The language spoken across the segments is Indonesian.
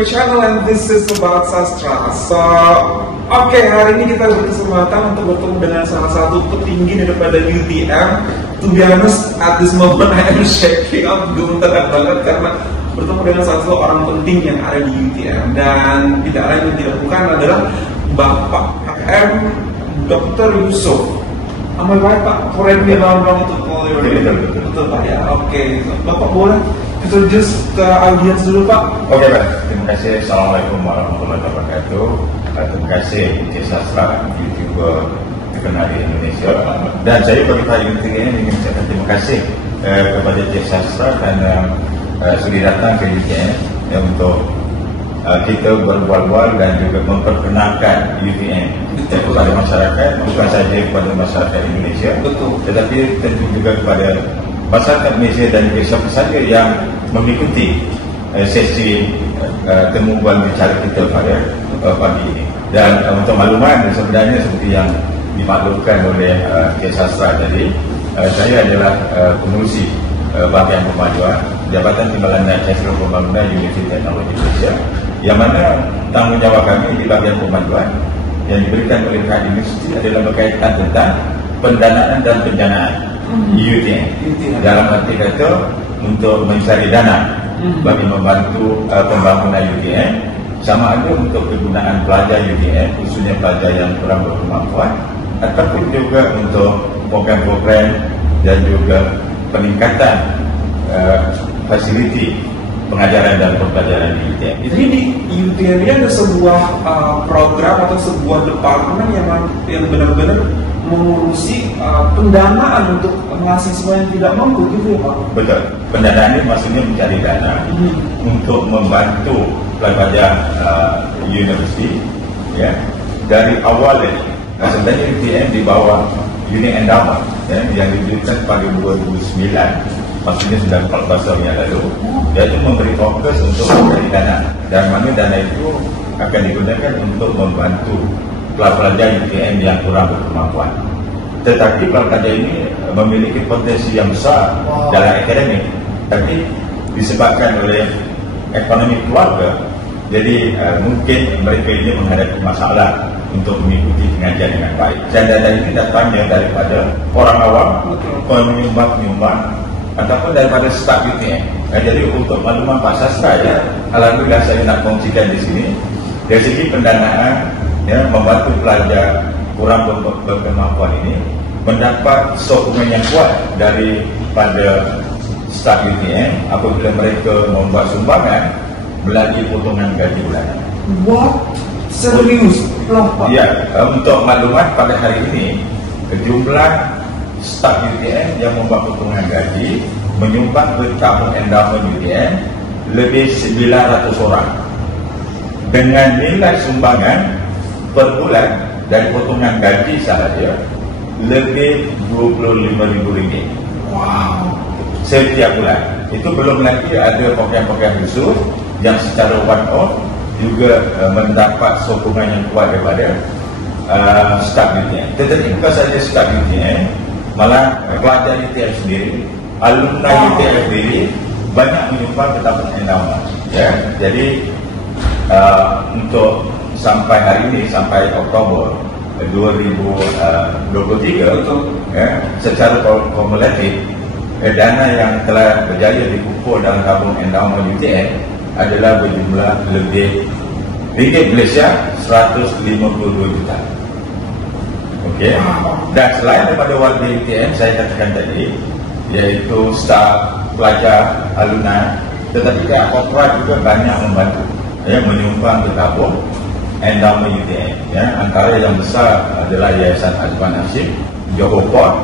my channel and this is about sastra. So, oke, hari ini kita berkesempatan untuk bertemu dengan salah satu petinggi daripada UTM. To be honest, at this moment I am shaking, I'm gemeteran banget karena bertemu dengan salah satu orang penting yang ada di UTM. Dan tidak lain dan tidak bukan adalah Bapak HM Dr. Yusuf. Am I right, Pak? Correct me if I'm wrong to call your name. Betul, Pak, ya. Oke, Bapak boleh introduce ke audiens dulu, Pak. Oke, Pak. Terima kasih. Assalamualaikum warahmatullahi wabarakatuh. Terima kasih DJ Sastra, YouTuber terkenal di Indonesia. Dan saya bagi Pak Yunting ini ingin mengucapkan terima kasih kepada DJ Sastra karena sudah datang ke UTM untuk kita berbual-bual dan juga memperkenalkan UTM kepada masyarakat, bukan saja kepada masyarakat Indonesia, betul, tetapi tentu juga kepada masyarakat Malaysia dan juga siapa saja yang mengikuti sesi temu bual bicara kita pada pagi ini. Dan untuk makluman, sebenarnya seperti yang dimaklumkan oleh Cik Sastra tadi, saya adalah pengurusi bahagian pemajuan Jabatan Timbalan dan Chancellor Pembangunan Universiti Teknologi Malaysia, yang mana tanggungjawab kami di bahagian pemajuan yang diberikan oleh pihak universiti adalah berkaitan tentang pendanaan dan penjanaan UTM. Dalam arti kata untuk mencari dana bagi membantu pembangunan UTM, sama ada untuk kegunaan pelajar UTM, khususnya pelajar yang kurang berkemampuan, ataupun juga untuk program-program dan juga peningkatan fasiliti pengajaran dan pembelajaran di UTM. Jadi di UTM ini ada sebuah program atau sebuah departemen yang benar-benar mengurusi pendanaan untuk mahasiswa yang tidak mampu, gitu ya, Pak? Betul. Pendanaan ini maksudnya mencari dana untuk membantu pelajar universiti, ya, dari awal ini. Sebenarnya UTM di bawah Unit Endowment, ya, yang didirikan pada 2009. Maksudnya sudah 14 tahun yang lalu, yaitu memberi fokus untuk mencari dana, dan mana dana itu akan digunakan untuk membantu pelajar UTM yang kurang berkemampuan. Tetapi pelajar ini memiliki potensi yang besar dalam akademik, tapi disebabkan oleh ekonomi keluarga, jadi mungkin mereka ini menghadapi masalah untuk mengikuti pengajian dengan baik. Dan dana ini datangnya daripada orang awam, penyumbang-penyumbang, ataupun daripada staf UTM. Jadi untuk makluman Pak Sastra, ya, alhamdulillah saya nak kongsikan di sini dari segi pendanaan, ya, membantu pelajar kurang berkemampuan ini mendapat sokongan yang kuat daripada staf UTM apabila mereka membuat sumbangan melalui potongan gaji bulanan. What? Serius? Ya, untuk maklumat pada hari ini jumlah staf UTM yang membuat potongan gaji menyumbang ke tabung endowment UTM lebih 900 orang dengan nilai sumbangan per bulan dari potongan gaji sahaja lebih RM25,000. Wow. Setiap bulan. Itu belum lagi ada program-program khusus yang secara one off juga mendapat sokongan yang kuat daripada staf UTM. Tetapi bukan saja staf UTM, malah pelajar UTM sendiri, alumni UTM sendiri banyak menyumbang ke tabung endowment. Ya, jadi untuk sampai hari ini, sampai Oktober 2023, ya, secara kumulatif dana yang telah berjaya dikumpul dalam tabung endowment UTM adalah berjumlah lebih ringgit Malaysia 152 juta. Okey. Dan selain daripada warga UTM saya katakan tadi, iaitu staf, pelajar, alumni, tetapi pihak korporat juga banyak membantu, ya, menyumbang ke tabung endowment UTM. Ya, antara yang besar adalah Yayasan Azman Asyik, Johor Port,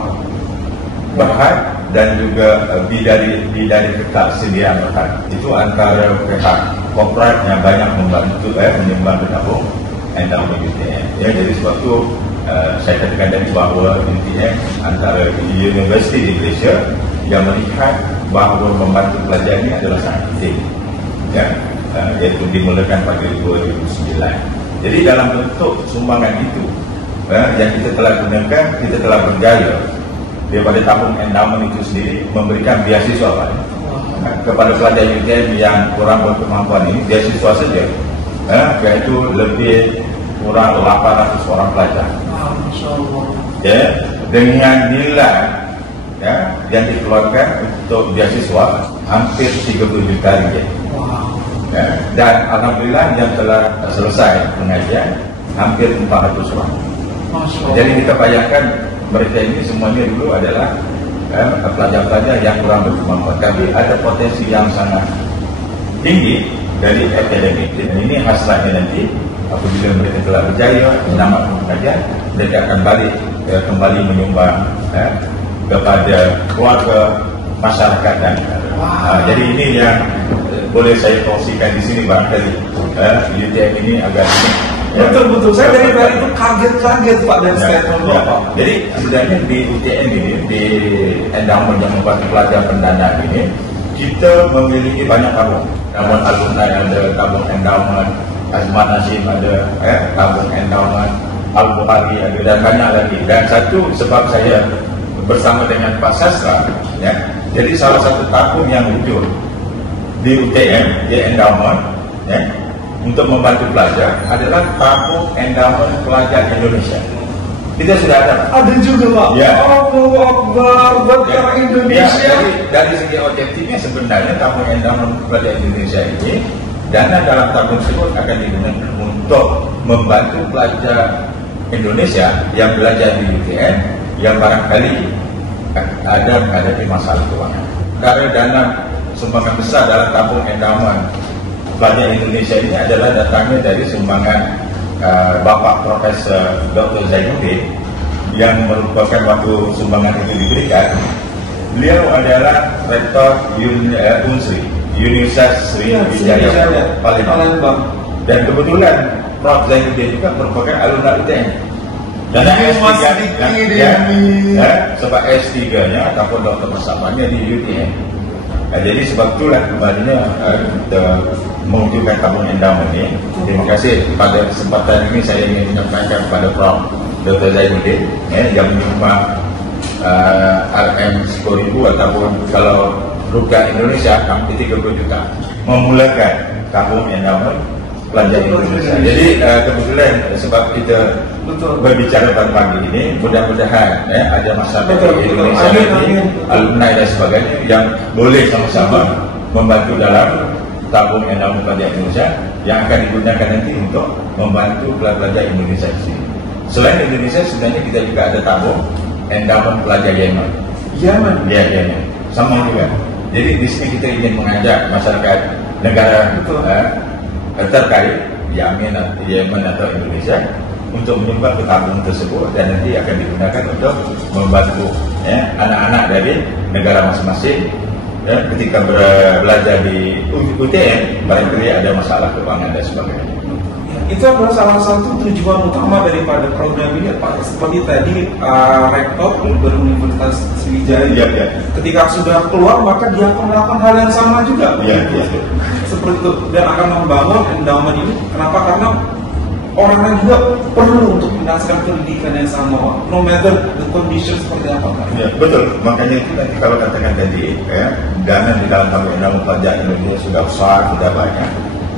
Berhad, dan juga Bidari Kekal Sendirian Berhad. Itu antara pihak korporat yang banyak membantu menyumbang ke tabung endowment UTM. Ya, jadi sebab itu saya katakan tadi bahawa UTM antara universiti di Malaysia yang melihat bahawa membantu pelajar ini adalah sangat penting, ya, iaitu dimulakan pada 2009. Jadi dalam bentuk sumbangan itu, yang kita telah gunakan, kita telah berjaya daripada tabung endowment itu sendiri memberikan beasiswa, Pak. kepada pelajar UTM yang kurang berkemampuan ini, beasiswa saja, yaitu lebih kurang 800 orang pelajar. Ya, dengan nilai yang dikeluarkan untuk beasiswa hampir 30 juta ringgit. Dan alhamdulillah yang telah selesai pengajian hampir 400 orang. Jadi kita bayangkan mereka ini semuanya dulu adalah pelajar-pelajar yang kurang berkemampuan, tapi ada potensi yang sangat tinggi dari akademik. Dan ini hasilnya nanti apabila mereka telah berjaya menamat pengajian, mereka akan balik kembali menyumbang kepada keluarga, masyarakat dan jadi ini yang boleh saya kongsikan di sini Bang, dari UTM ini agak betul. Saya dari itu kaget Pak dan statement Bapak. Jadi sebenarnya di UTM ini, di endowment yang membantu pelajar pendana ini, kita memiliki banyak tabung. Tabung alumni ada, tabung endowment, Azman Nazim ada, tabung endowment, Al-Bukhari ada, dan banyak lagi. Dan satu sebab saya bersama dengan Pak Sastra, jadi salah satu tabung yang wujud di UTM, di endowment, untuk membantu pelajar adalah tabung endowment pelajar Indonesia. Kita sudah ada juga Pak. Allahu Akbar, buat orang Indonesia. Jadi dari segi objektifnya sebenarnya tabung endowment pelajar Indonesia ini, dana dalam tabung tersebut akan digunakan untuk membantu pelajar Indonesia yang belajar di UTM yang barangkali ada menghadapi masalah keuangan. Karena dana sumbangan besar dalam tabung endowment pelajar Indonesia ini adalah datangnya dari sumbangan Bapak Profesor Dr. Zainuddin, yang merupakan waktu sumbangan itu diberikan, beliau adalah Rektor Unsri, Universitas Sriwijaya Palembang. Dan kebetulan Prof. Zainuddin juga merupakan alumni UTM. Dan sebab S3-nya ataupun doktor bersamanya di UTM. Jadi sebab itulah kembalinya kita mewujudkan tabung endowment ini. Terima kasih pada kesempatan ini saya ingin menyampaikan kepada Prof. Dr. Zainuddin yang menyumbang RM 10.000 ataupun kalau rupiah Indonesia hampir 30 juta memulakan tabung endowment pelajar Indonesia. Jadi kebetulan sebab kita berbicara pada pagi ini, mudah-mudahan ada masyarakat Indonesia ini, alumni dan sebagainya yang boleh sama-sama membantu dalam tabung endowment pelajar Indonesia yang akan digunakan nanti untuk membantu pelajar Indonesia di sini. Selain Indonesia, sebenarnya kita juga ada tabung endowment pelajar Yemen. Yemen? Sama juga. Jadi di sini kita ingin mengajak masyarakat negara terkait Yemen atau Indonesia untuk menyumbang ke tabung tersebut, dan nanti akan digunakan untuk membantu anak-anak dari negara masing-masing ketika belajar di UTM, barangkali ada masalah keuangan dan sebagainya. Itu adalah salah satu tujuan utama daripada program ini Pak. Seperti tadi Rektor Universitas Sriwijaya ketika sudah keluar maka dia akan melakukan hal yang sama juga. Seperti itu, dan akan membangun endowment ini. Kenapa? Karena orang-orang juga perlu untuk mendapatkan pendidikan yang sama, no matter the condition seperti apa. Betul, makanya itu nanti kalau katakan tadi dana di dalam tabung endowment pelajar Indonesia sudah besar, sudah banyak,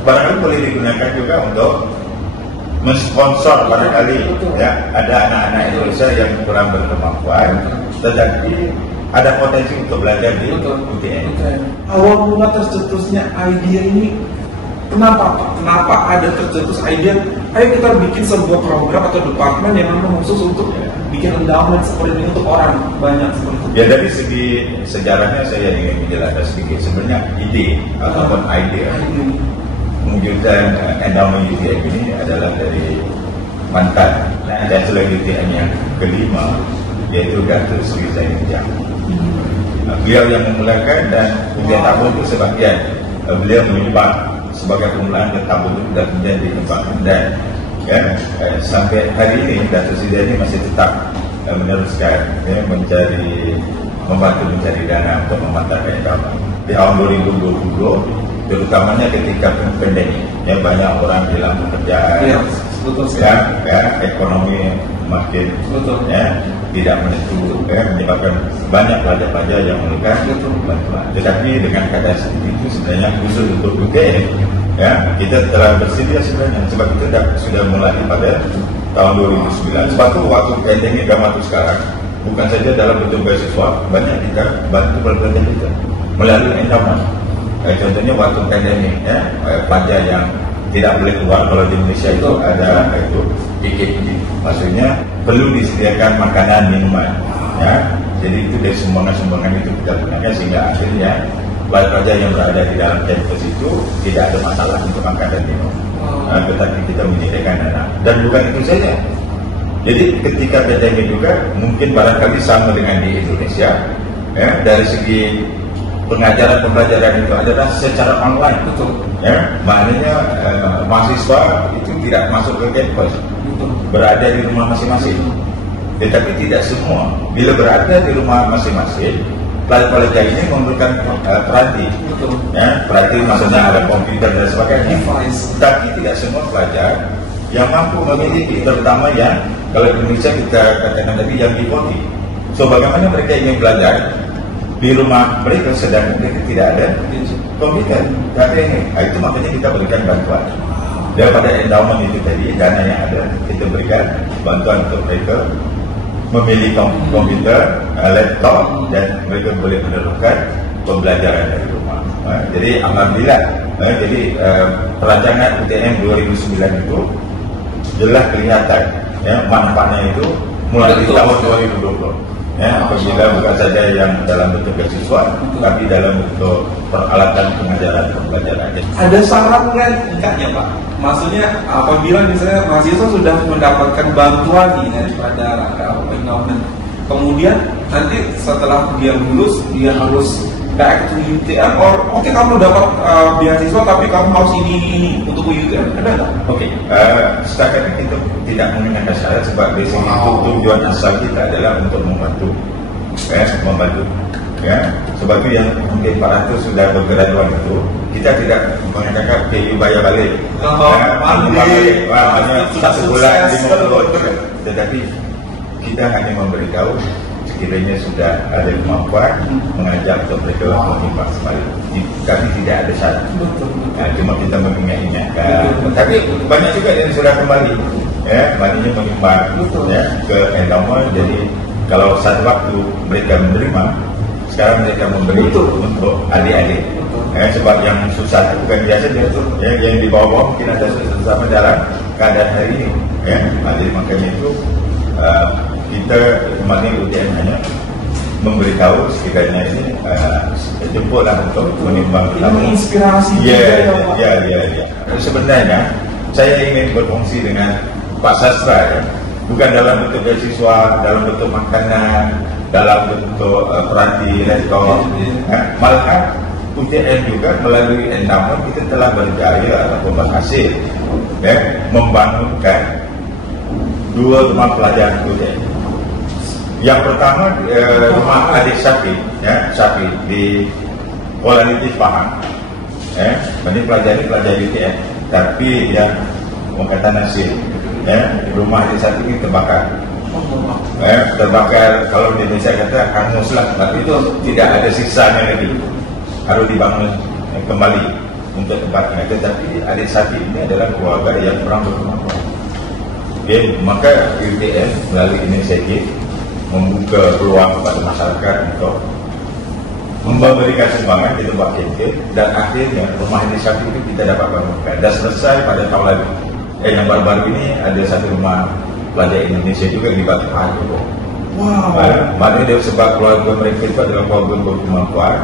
barangkali boleh digunakan juga untuk mensponsor barangkali ada anak-anak Indonesia yang kurang berkemampuan tetapi ada potensi untuk belajar di UTM. Awal mula tercetusnya ide ini kenapa Pak? Kenapa ada tercetus ide? Ayo kita bikin sebuah program atau departemen yang memang khusus untuk bikin endowment seperti ini untuk orang banyak seperti itu. Ya, dari segi sejarahnya saya ingin menjelaskan sedikit. Sebenarnya ide ataupun idea mewujudkan endowment UTM ini adalah dari mantan Chancellor UTM yang kelima, yaitu Datuk Sri Zainuddin. Beliau yang memulakan, dan kemudian tabung itu sebagian beliau menyumbang sebagai permulaan ke tabung itu dan kemudian dikembangkan, dan sampai hari ini Datuk Sri Zainuddin masih tetap meneruskan membantu mencari dana untuk memantapkan endowment. Di tahun 2020 terutamanya ketika pandemi, banyak orang hilang pekerjaan, betul sekali. Ekonomi makin Betul. Tidak menentu, menyebabkan banyak pelajar-pelajar yang memerlukan bantuan. Tetapi dengan kata seperti itu sebenarnya khusus untuk UTM, kita telah bersedia sebenarnya, sebab kita sudah mulai pada tahun 2009. Sebab itu waktu pandemik waktu sekarang, bukan saja dalam bentuk beasiswa, banyak kita bantu pelajar kita melalui endowment. Contohnya waktu pandemik, pelajar yang tidak boleh keluar, kalau di Indonesia itu ada itu PKP, maksudnya perlu disediakan makanan, minuman, jadi itu dari sumbangan-sumbangan itu kita gunakan sehingga akhirnya pelajar yang berada di dalam kampus itu tidak ada masalah untuk makan dan minum, tetapi kita menyediakan dana. Dan bukan itu saja, jadi ketika pandemi juga mungkin barangkali sama dengan di Indonesia, dari segi pengajaran pembelajaran itu adalah secara online, maknanya mahasiswa itu tidak masuk ke kampus, berada di rumah masing-masing. Tetapi tidak semua, bila berada di rumah masing-masing, pelajar ini memerlukan peranti, peranti maksudnya ada komputer dan sebagainya. Tapi tidak semua pelajar yang mampu memiliki, terutama yang kalau di Indonesia kita katakan tadi yang di-40. So bagaimana mereka ingin belajar di rumah mereka sedang mereka tidak ada komputer, tapi itu makanya kita berikan bantuan daripada endowment itu tadi, dana yang ada kita berikan bantuan untuk mereka memilih komputer, laptop, dan mereka boleh meneruskan pembelajaran dari rumah. Jadi alhamdulillah, jadi perancangan UTM 2009 itu jelas kelihatan manfaatnya itu mulai di tahun 2020. Apabila bukan saja yang dalam bentuk beasiswa, tapi dalam bentuk peralatan pengajaran pembelajaran. Ada syarat enggaknya Pak? Maksudnya apabila misalnya mahasiswa sudah mendapatkan bantuan daripada endowment, kemudian nanti setelah dia lulus dia harus back to UTM, or oke, kamu dapat beasiswa tapi kamu harus ini untuk UTM, ada nggak? Setakat ini kita tidak mengenakan syarat, sebab di sini tujuan asal kita adalah untuk membantu, sebab itu yang mungkin 400 sudah bergraduan itu kita tidak mengatakan you bayar balik, hanya 1 bulan 50, tetapi kita hanya memberitahu sekiranya sudah ada kemampuan mengajak untuk mereka menimba kembali, tapi tidak ada syarat. Cuma kita mengingat-ingatkan. Tapi banyak juga yang sudah kembali, maknanya menimba ke endowment. Jadi kalau satu waktu mereka menerima, sekarang mereka memberi untuk adik-adik. Sebab yang susah itu bukan biasa dia, yang di bawah mungkin ada susah dalam keadaan hari ini. Jadi makanya itu kita kemarin UTM hanya memberitahu sekiranya ini jemputlah untuk menimbang, menginspirasi. Ya. Sebenarnya saya ingin berfungsi dengan Pak Sastra, bukan dalam bentuk beasiswa, dalam bentuk makanan, dalam bentuk peranti, laptop. Malahan UTM juga melalui endowment kita telah berjaya ataupun berhasil membangunkan 2 rumah pelajar UTM. Yang pertama rumah adik Syafi di Kuala Lumpur Pahang. Ini pelajar UTM, tapi yang kata nasib, rumah adik Syafi ini terbakar. Terbakar, kalau di Indonesia kata hanguslah, tapi itu tidak ada sisanya lagi, harus dibangun kembali untuk tempatnya. Tetapi adik Syafi ini adalah keluarga yang kurang berkemampuan. Maka UTM melalui inisiatif membuka peluang kepada masyarakat untuk memberikan sumbangan, kita buat campaign, dan akhirnya rumah inisiatif itu kita dapat bangunkan dan selesai pada tahun lalu. Yang baru-baru ini ada satu rumah pelajar Indonesia juga di Batu Pahat. Maknanya dia sebab keluarga mereka itu adalah keluarga berkemampuan,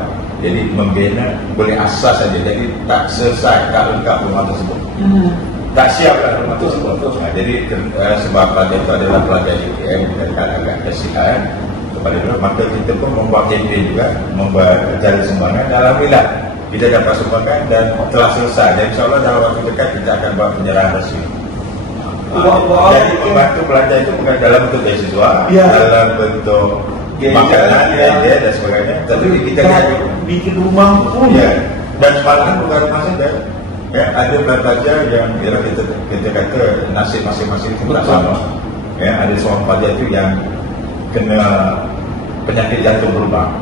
jadi membina boleh asas saja, jadi tak selesai, tak lengkap rumah tersebut. Tak siaplah rumah tersebut. Jadi sebab pelajar itu adalah pelajar UTM dan agak kesian kepada mereka, maka kita pun membuat campaign juga, mencari sumbangan. Alhamdulillah kita dapat sumbangan dan telah selesai, dan insyaAllah dalam waktu dekat kita akan buat penyerahan resmi. Jadi membantu pelajar itu bukan dalam bentuk beasiswa, dalam bentuk makanan dan sebagainya, tapi kita bikin rumah pun, dan malahan bukan rumah saja. Ya, ada pelajar yang kita kata nasib masing-masing itu tak sama. Ya, ada seorang pelajar itu yang kena penyakit jantung berubah.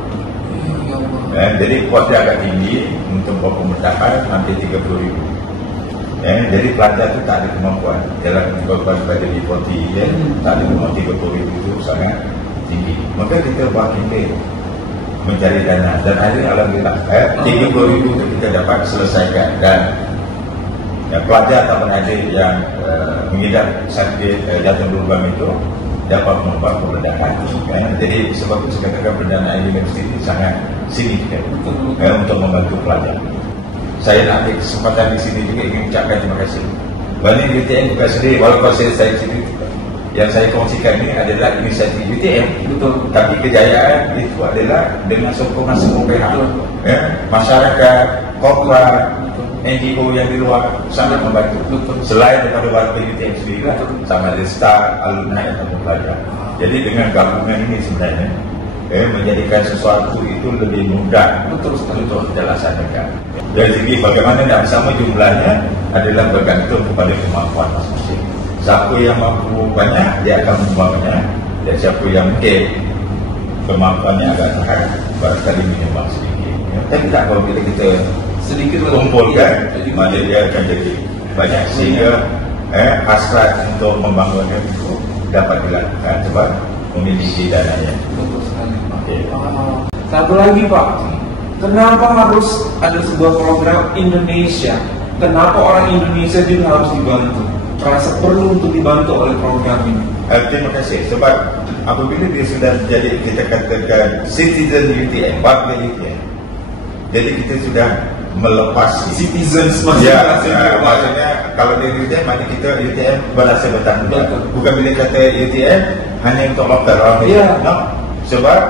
Ya, jadi kuat dia agak tinggi untuk pembedahan hampir 30,000. Ya, jadi pelajar itu tak ada kemampuan dalam beban pada D40, ya, tak ada kemampuan 30,000 itu sangat tinggi. Maka kita buat campaign mencari dana dan akhirnya alhamdulillah 30,000 itu kita dapat selesaikan dan ya, pelajar ataupun adik yang mengidap sakit jantung berubah itu dapat membuat pembedahan. Ya. Jadi sebab itu saya katakan pendanaan universiti ini sangat signifikan untuk membantu pelajar. Saya nak ambil kesempatan di sini juga ingin ucapkan terima kasih. Banyak UTM bukan sendiri, walaupun saya sendiri yang saya kongsikan ini adalah inisiatif UTM. Betul. Tapi kejayaan itu adalah dengan sokongan semua pihak. Ya. Masyarakat, korporat, NGO yang di luar sangat membantu. Betul. Selain daripada warga UTM sendiri, sama ada staf, alumni ataupun pelajar. Jadi dengan gabungan ini sebenarnya menjadikan sesuatu itu lebih mudah untuk kita laksanakan. Dari segi bagaimana nak bersama jumlahnya adalah bergantung kepada kemampuan masing-masing. Siapa yang mampu banyak dia akan membuangnya, dan siapa yang mungkin kemampuannya agak tahan barangkali menyumbang sedikit. Tapi tak kalau kita sedikit kumpulkan, maka dia akan jadi banyak sehingga hasrat untuk membangunnya itu dapat dilakukan sebab memiliki dananya. Betul sekali. Okay. Satu lagi Pak, kenapa harus ada sebuah program Indonesia? Kenapa orang Indonesia juga harus dibantu? Merasa perlu untuk dibantu oleh program ini. Terima kasih. Sebab apabila dia sudah menjadi kita katakan citizen UTM, warga UTM, jadi kita sudah melepas citizens masing-masing. Maksudnya kalau dia UTM, maka kita UTM berasa bertanggung jawab. Bukan bila kata UTM hanya untuk lokal orang. No. Sebab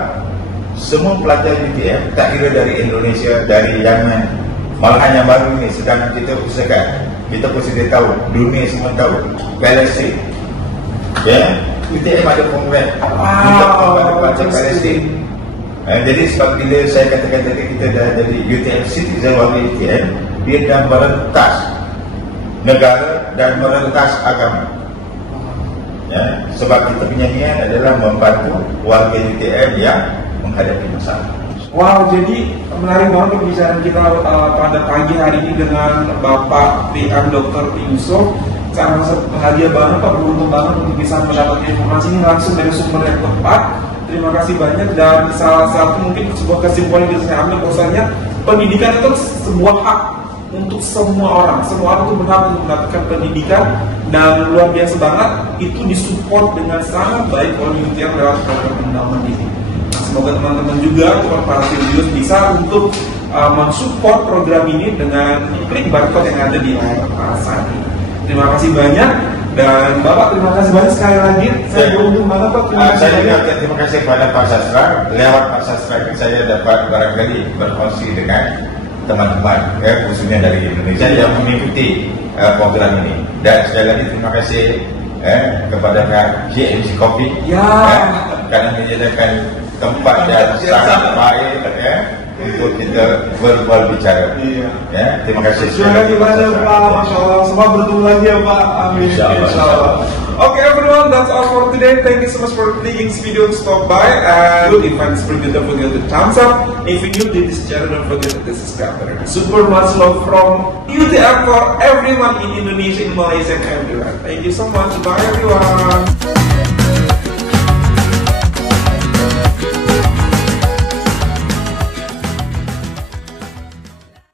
semua pelajar UTM tak kira dari Indonesia, dari Yemen, malahan yang baru ini sedang kita usahakan. Kita pun sudah tahu, dunia semua tahu, Palestin. Ya, UTM ada program untuk membantu pelajar Palestin. Jadi sebab bila saya katakan tadi kita dah jadi UTM citizen warga UTM, dia dah merentas negara dan merentas agama. Ya, sebab kita punya niat adalah membantu warga UTM yang menghadapi masalah. Wow, jadi menarik banget pembicaraan kita pada pagi hari ini dengan Bapak PM Dr. Yusuf. Sangat bahagia banget Pak, beruntung banget untuk bisa mendapatkan informasi ini langsung dari sumber yang tepat. Terima kasih banyak. Dan salah satu mungkin sebuah kesimpulan yang bisa saya ambil bahwasanya pendidikan itu sebuah hak untuk semua orang. Semua orang itu berhak untuk mendapatkan pendidikan dan luar biasa banget itu disupport dengan sangat baik oleh UTM lewat program endowment ini. Semoga teman-teman juga para studios bisa untuk mensupport program ini dengan klik barcode yang ada di layar saat ini. Terima kasih banyak dan Bapak terima kasih banyak sekali lagi. Saya beruntung banget Pak. Terima kasih kepada Pak Sastra. Lewat Pak Sastra ini saya dapat barangkali berkongsi dengan teman-teman khususnya dari Indonesia yang mengikuti program ini. Dan sekali lagi terima kasih kepada GMC Coffee karena menyediakan tempat yang sangat baik untuk kita berbicara. Ya, terima kasih. Terima kasih banyak Pak. Masya Allah. Semua bertemu lagi ya Pak. Amin. Insyaallah. Okay everyone, that's all for today. Thank you so much for clicking this video to stop by. And if you find this video, don't forget to thumbs up. If you're new to this channel, don't forget to subscribe. Super much love from UTM for everyone in Indonesia, in Malaysia, and everywhere. Thank you so much. Bye everyone.